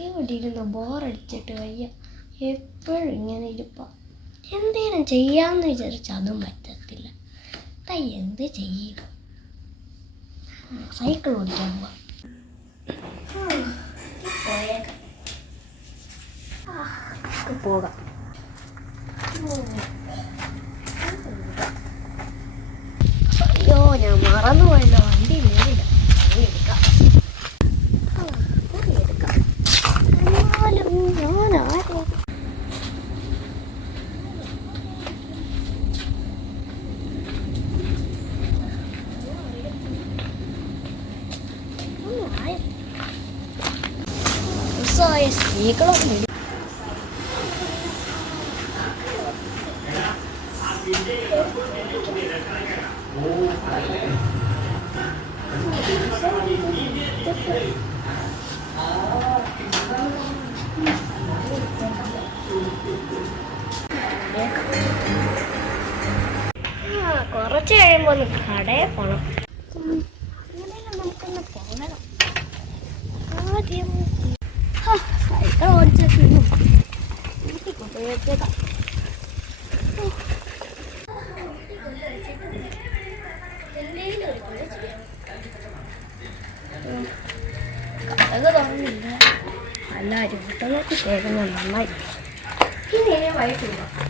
ഇവിടെ ഇരുന്ന് ബോറടിച്ചിട്ട് വയ്യ. എപ്പോഴും ഇങ്ങനെ ഇരിപ്പാ. എന്തേലും ചെയ്യാമെന്ന് വിചാരിച്ചാൽ അതും പറ്റത്തില്ല. എന്ത് ചെയ്യും? സൈക്കിൾ ഓടിക്കാൻ പോവാം. പോകാം. അയ്യോ, ഞാൻ മറന്നുപോയല്ലോ. വണ്ടി നേരിടാം. എന്നാലും ഞാൻ ആരെ സ്ത്രീകളൊന്നും കുറച്ച് കഴിയുമ്പോൾ ഒന്ന് കടയിൽ പോണം. നമുക്കൊന്ന് പോകണം. ആദ്യം സൈക്കിൾ ഓടിച്ചു വീട്ടിൽ കൊണ്ടുപോയേക്കാം. കഥക തുറന്നില്ല. എല്ലാവരും വീട്ടിലേക്ക് കേൾക്കുന്നത് നന്നായി. ഇനി വൈകിട്ടില്ല.